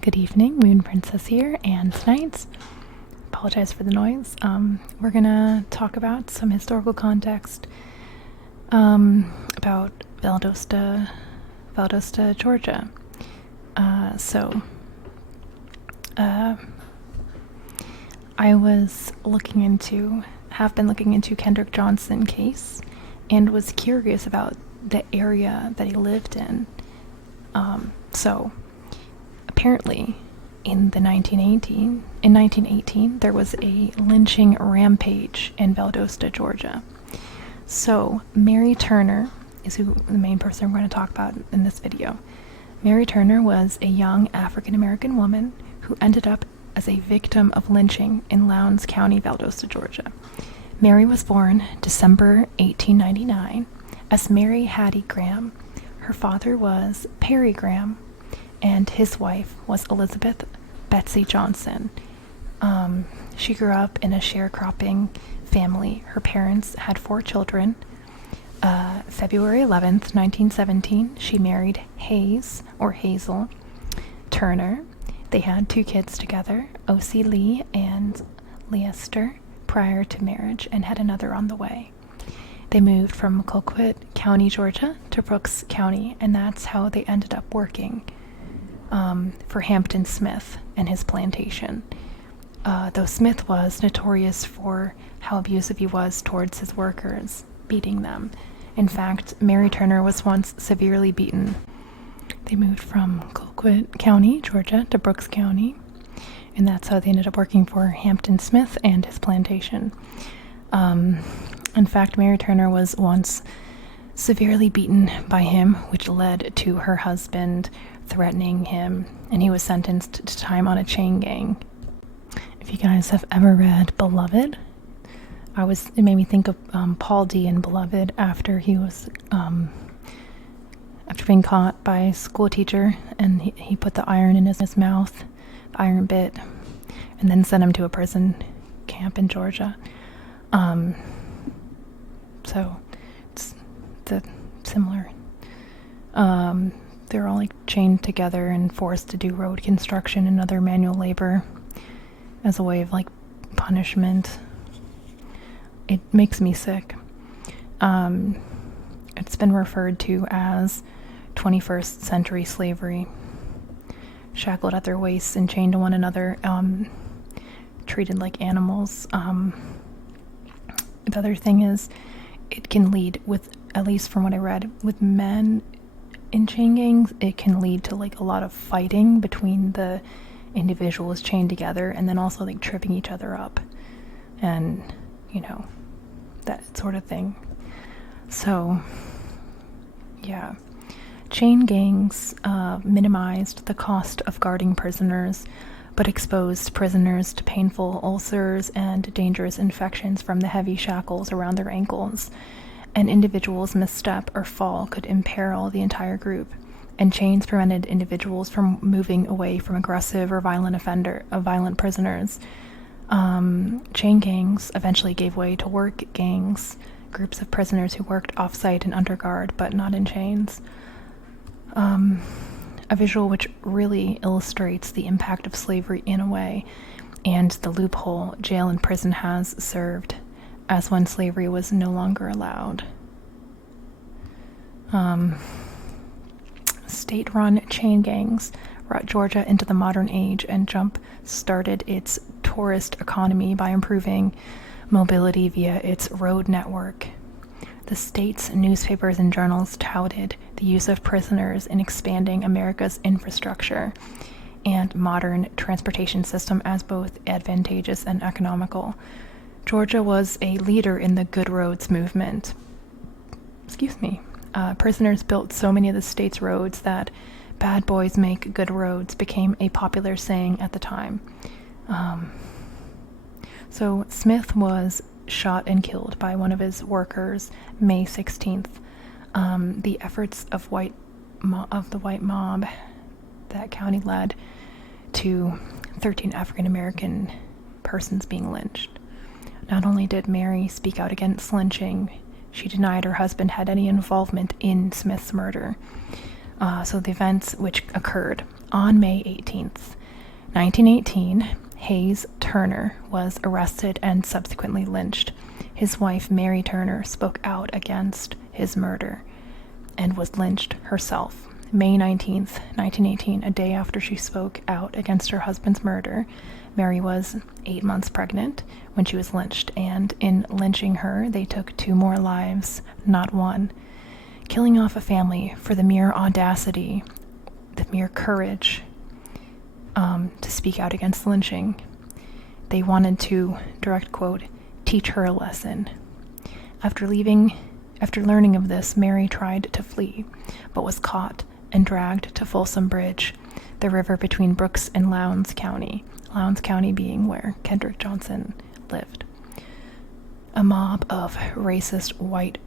Good evening, Moon Princess here, and tonight, apologize for the noise, we're gonna talk about some historical context about Valdosta, Georgia. I have been looking into Kendrick Johnson case, and was curious about the area that he lived in. Apparently, in 1918, there was a lynching rampage in Valdosta, Georgia. So, Mary Turner is the main person I'm going to talk about in this video. Mary Turner was a young African-American woman who ended up as a victim of lynching in Lowndes County, Valdosta, Georgia. Mary was born December 1899 as Mary Hattie Graham. Her father was Perry Graham, and his wife was Elizabeth Betsy Johnson. She grew up in a sharecropping family. Her parents had 4 children. February 11th, 1917, she married Hazel Turner. They had 2 kids together, O.C. Lee and Leicester, prior to marriage, and had another on the way. They moved from Colquitt County, Georgia, to Brooks County, and that's how they ended up working for Hampton Smith and his plantation. Though Smith was notorious for how abusive he was towards his workers, beating them. In fact, Mary Turner was once severely beaten. They moved from Colquitt County, Georgia, to Brooks County, and that's how they ended up working for Hampton Smith and his plantation. In fact, Mary Turner was once severely beaten by him, which led to her husband threatening him, and he was sentenced to time on a chain gang. If you guys have ever read Beloved, it made me think of Paul D. in Beloved after he was after being caught by a school teacher, and he put the iron in his mouth, the iron bit, and then sent him to a prison camp in Georgia. So it's similar. They're all like chained together and forced to do road construction and other manual labor as a way of like punishment. It makes me sick. It's been referred to as 21st century slavery. Shackled at their waists and chained to one another, treated like animals. The other thing is, it can lead with, at least from what I read, with men in chain gangs, it can lead to like a lot of fighting between the individuals chained together, and then also like tripping each other up, and that sort of thing. So yeah, chain gangs minimized the cost of guarding prisoners, but exposed prisoners to painful ulcers and dangerous infections from the heavy shackles around their ankles. An individual's misstep or fall could imperil the entire group, and chains prevented individuals from moving away from aggressive or violent prisoners. Chain gangs eventually gave way to work gangs, groups of prisoners who worked off-site and under guard, but not in chains. A visual which really illustrates the impact of slavery in a way, and the loophole jail and prison has served, as when slavery was no longer allowed. State-run chain gangs brought Georgia into the modern age and jump-started its tourist economy by improving mobility via its road network. The state's newspapers and journals touted the use of prisoners in expanding America's infrastructure and modern transportation system as both advantageous and economical. Georgia was a leader in the Good Roads movement. Prisoners built so many of the state's roads that "bad boys make good roads" became a popular saying at the time. So Smith was shot and killed by one of his workers May 16th. The efforts of the white mob that county led to 13 African-American persons being lynched. Not only did Mary speak out against lynching, she denied her husband had any involvement in Smith's murder. So the events which occurred on May 18th, 1918, Hayes Turner was arrested and subsequently lynched. His wife, Mary Turner, spoke out against his murder and was lynched herself. May 19th, 1918, a day after she spoke out against her husband's murder, Mary was 8 months pregnant when she was lynched, and in lynching her, they took 2 more lives, not 1, killing off a family for the mere audacity, the mere courage to speak out against lynching. They wanted to, direct quote, teach her a lesson. After learning of this, Mary tried to flee, but was caught and dragged to Folsom Bridge, the river between Brooks and Lowndes County being where Kendrick Johnson lived. A mob of racist white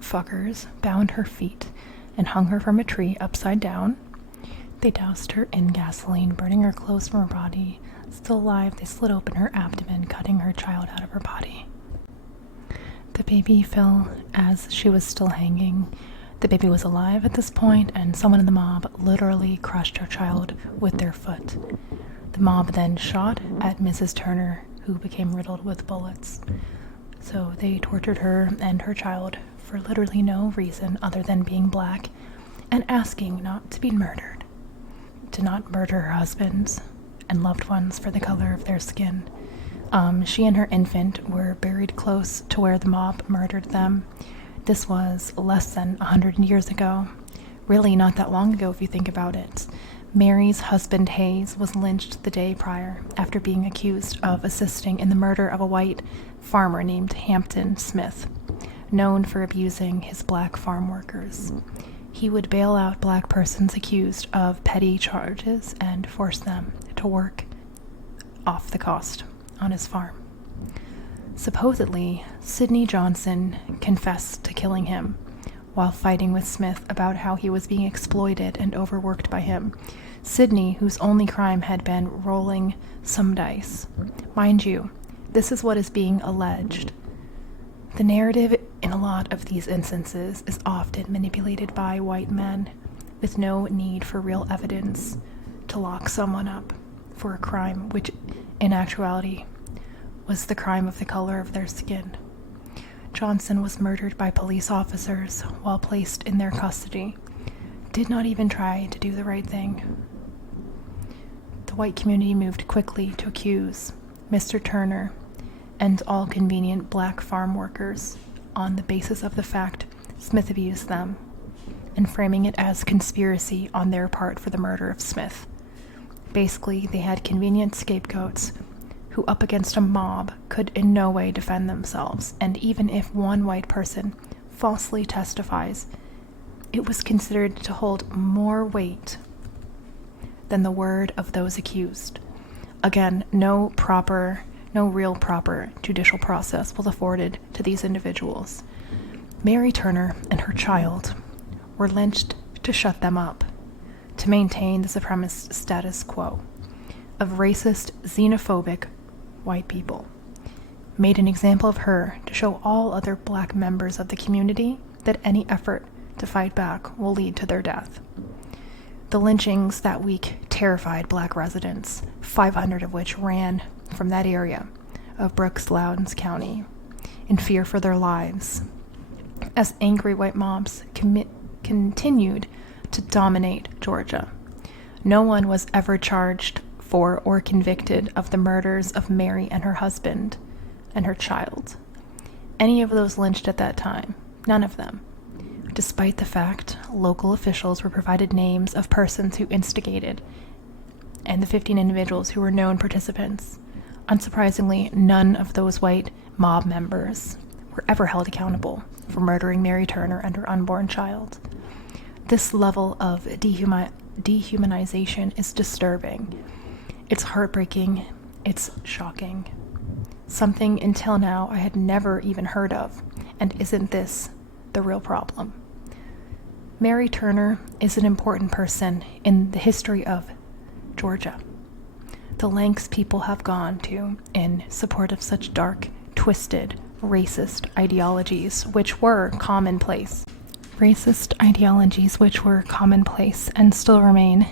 fuckers bound her feet and hung her from a tree upside down. They doused her in gasoline, burning her clothes from her body. Still alive, they slit open her abdomen, cutting her child out of her body. The baby fell as she was still hanging. The baby was alive at this point, and someone in the mob literally crushed her child with their foot. The mob then shot at Mrs. Turner, who became riddled with bullets. So they tortured her and her child for literally no reason other than being black and asking not to be murdered, to not murder her husbands and loved ones for the color of their skin. She and her infant were buried close to where the mob murdered them. This was less than 100 years ago. Really not that long ago if you think about it. Mary's husband Hayes was lynched the day prior after being accused of assisting in the murder of a white farmer named Hampton Smith, known for abusing his black farm workers. He would bail out black persons accused of petty charges and force them to work off the cost on his farm. Supposedly, Sidney Johnson confessed to killing him while fighting with Smith about how he was being exploited and overworked by him. Sidney, whose only crime had been rolling some dice. Mind you, this is what is being alleged. The narrative in a lot of these instances is often manipulated by white men with no need for real evidence to lock someone up for a crime which, in actuality, was the crime of the color of their skin. Johnson was murdered by police officers while placed in their custody. Did not even try to do the right thing. The white community moved quickly to accuse Mr. Turner and all convenient black farm workers on the basis of the fact Smith abused them, and framing it as conspiracy on their part for the murder of Smith. Basically, they had convenient scapegoats who, up against a mob, could in no way defend themselves, and even if one white person falsely testifies, it was considered to hold more weight than the word of those accused. Again, no real proper judicial process was afforded to these individuals. Mary Turner and her child were lynched to shut them up, to maintain the supremacist status quo of racist, xenophobic white people. Made an example of her to show all other black members of the community that any effort to fight back will lead to their death. The lynchings that week terrified black residents, 500 of which ran from that area of Brooks, Lowndes County, in fear for their lives, as angry white mobs continued to dominate Georgia. No one was ever charged for or convicted of the murders of Mary and her husband and her child. Any of those lynched at that time, none of them. Despite the fact local officials were provided names of persons who instigated and the 15 individuals who were known participants. Unsurprisingly, none of those white mob members were ever held accountable for murdering Mary Turner and her unborn child. This level of dehumanization is disturbing. It's heartbreaking. It's shocking. Something until now I had never even heard of. And isn't this the real problem? Mary Turner is an important person in the history of Georgia. The lengths people have gone to in support of such dark, twisted, racist ideologies, which were commonplace racist ideologies which were commonplace and still remain,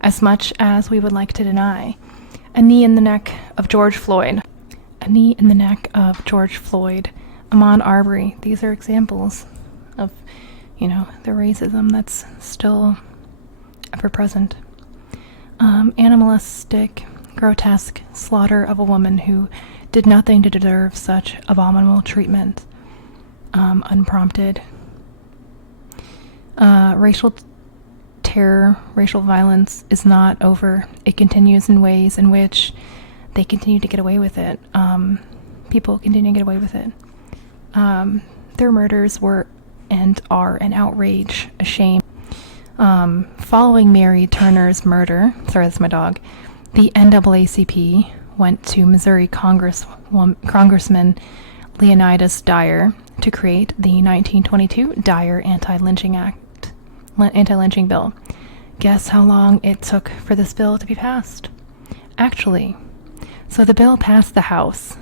as much as we would like to deny. A knee in the neck of George Floyd. A knee in the neck of George Floyd. Ahmaud Arbery. These are examples of, the racism that's still ever present. Animalistic, grotesque slaughter of a woman who did nothing to deserve such abominable treatment. Unprompted. Racial terror, racial violence is not over. It continues in ways in which they continue to get away with it. People continue to get away with it. Their murders were and are an outrage, a shame. Following Mary Turner's murder, sorry, that's my dog, the NAACP went to Missouri Congressman Leonidas Dyer to create the 1922 Dyer Anti-Lynching Bill. Guess how long it took for this bill to be passed? Actually, so the bill passed the House.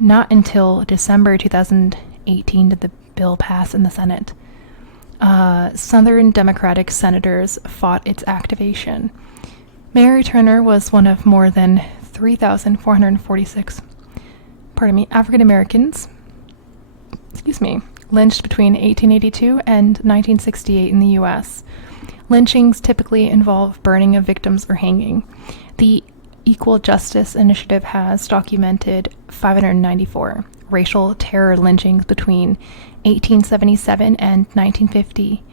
Not until December 2018 did the bill pass in the Senate. Southern Democratic senators fought its activation. Mary Turner was one of more than 3,446, African Americans, lynched between 1882 and 1968 in the U.S. Lynchings typically involve burning of victims or hanging. The Equal Justice Initiative has documented 594 racial terror lynchings between 1877 and 1950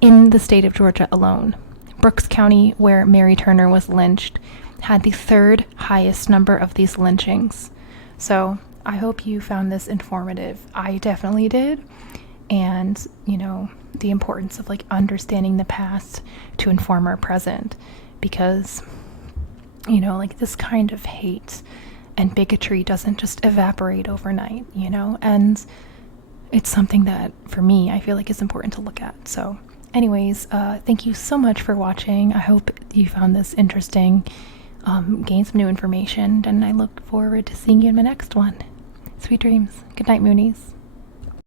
in the state of Georgia alone. Brooks County, where Mary Turner was lynched, had the third highest number of these lynchings. So I hope you found this informative. I definitely did. And, the importance of understanding the past to inform our present, because, this kind of hate and bigotry doesn't just evaporate overnight, and it's something that, for me, I feel like is important to look at. So anyways, thank you so much for watching. I hope you found this interesting, gained some new information, and I look forward to seeing you in my next one. Sweet dreams. Good night, Moonies.